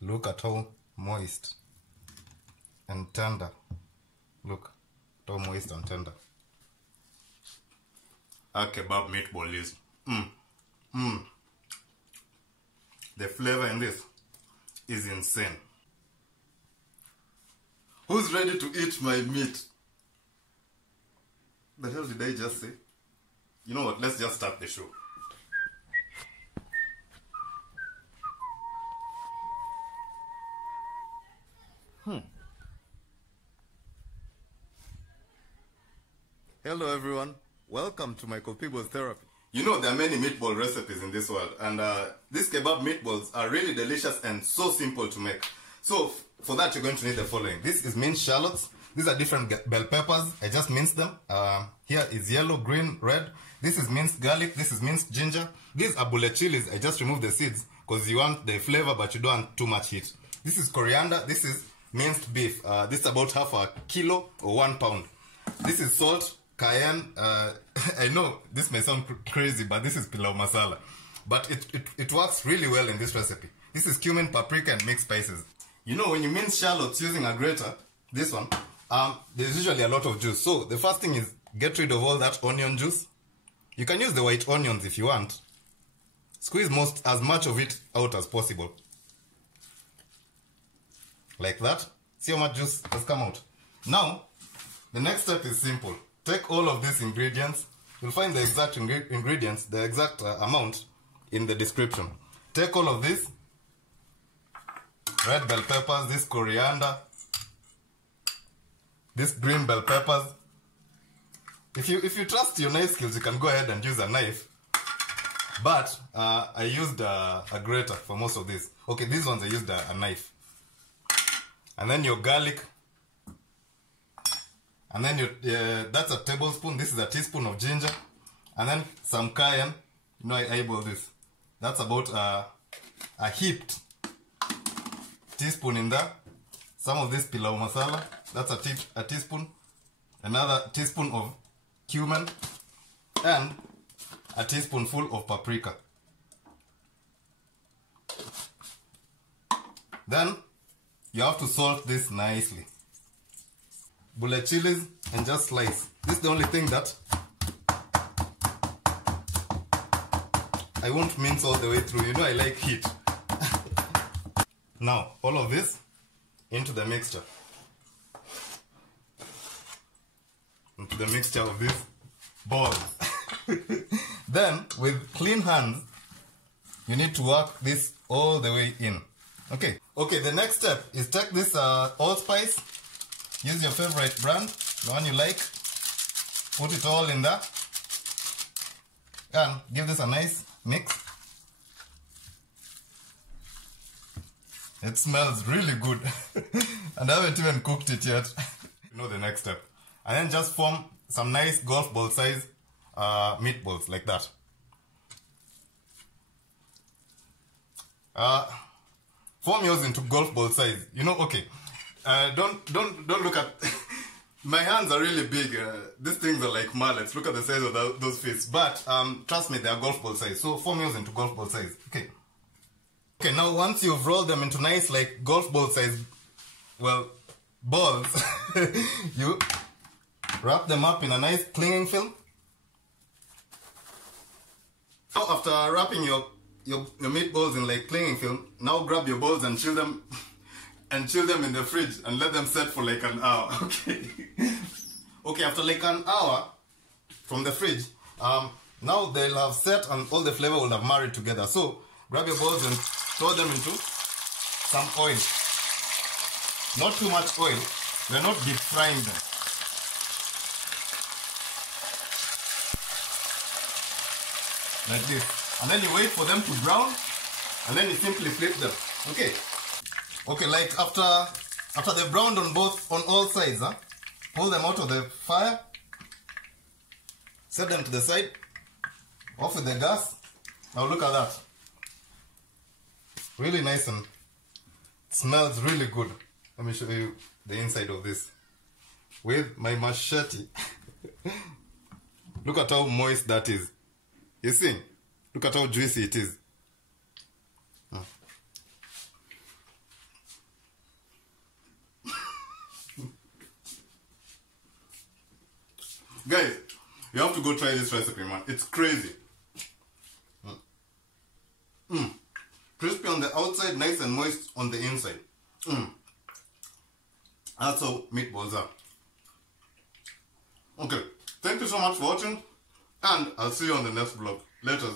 Look at how moist and tender. Look at how moist and tender a kebab meatball is. The flavor in this is insane. Who's ready to eat my meat? The hell did I just say? You know what? Let's just start the show. Hello everyone, welcome to my People's Therapy. You know there are many meatball recipes in this world, and these kebab meatballs are really delicious and so simple to make. So for that you're going to need the following. This is minced shallots. These are different bell peppers. I just minced them. Here is yellow, green, red. This is minced garlic. This is minced ginger. These are bullet chillis. I just removed the seeds because you want the flavor but you don't want too much heat. This is coriander. This is minced beef. This is about half a kilo or 1 pound. This is salt, cayenne. I know this may sound crazy, but this is pilau masala. But it works really well in this recipe. This is cumen, paprika, and mixed spices. You know, when you mince shallots using a grater, this one, there's usually a lot of juice. So the first thing is get rid of all that onion juice. You can use the white onions if you want. Squeeze as much of it out as possible. Like that. See how much juice has come out. Now, the next step is simple. Take all of these ingredients. You'll find the exact ingredients, the exact amount in the description. Take all of this. Red bell peppers, this coriander, this green bell peppers. If you trust your knife skills, you can go ahead and use a knife. But I used a grater for most of this. Okay, these ones I used a knife. And then your garlic. And then that's a tablespoon. This is a teaspoon of ginger. And then some cayenne. You know, I eyeball this. That's about a heaped teaspoon in there. Some of this pilau masala. That's a teaspoon. Another teaspoon of cumen. And a teaspoonful of paprika. Then you have to salt this nicely. Bullet chillis and just slice. This is the only thing that I won't mince all the way through. You know I like heat. Now, all of this into the mixture. Into the mixture of these balls. Then, with clean hands, you need to work this all the way in. Okay. Okay, the next step is take this allspice. Use your favorite brand, the one you like. Put it all in there. And give this a nice mix. It smells really good. And I haven't even cooked it yet. You know the next step. And then just form some nice golf ball size meatballs like that. Form yours into golf ball size. You know, okay. Don't look at... My hands are really big. These things are like mallets. Look at the size of those fists. But trust me, they are golf ball size. So form yours into golf ball size. Okay. Okay, now once you've rolled them into nice like golf ball size, well, balls, you wrap them up in a nice clinging film. Now after wrapping your meatballs in like clinging film, now grab your balls and chill them in the fridge and let them set for like an hour. Okay. Okay, after like an hour from the fridge, now they'll have set and all the flavor will have married together. So grab your balls and throw them into some oil. Not too much oil. We're not deep frying them. Like this. And then you wait for them to brown and then you simply flip them. Okay. Okay, like after they've browned on all sides, pull them out of the fire. Set them to the side. Off with the gas. Now look at that. Really nice and it smells really good. Let me show you the inside of this with my machete. Look at how moist that is. You see? Look at how juicy it is. You have to go try this recipe, man. It's crazy. Crispy on the outside, nice and moist on the inside. That's how meatballs are. Okay, thank you so much for watching, and I'll see you on the next vlog. Later.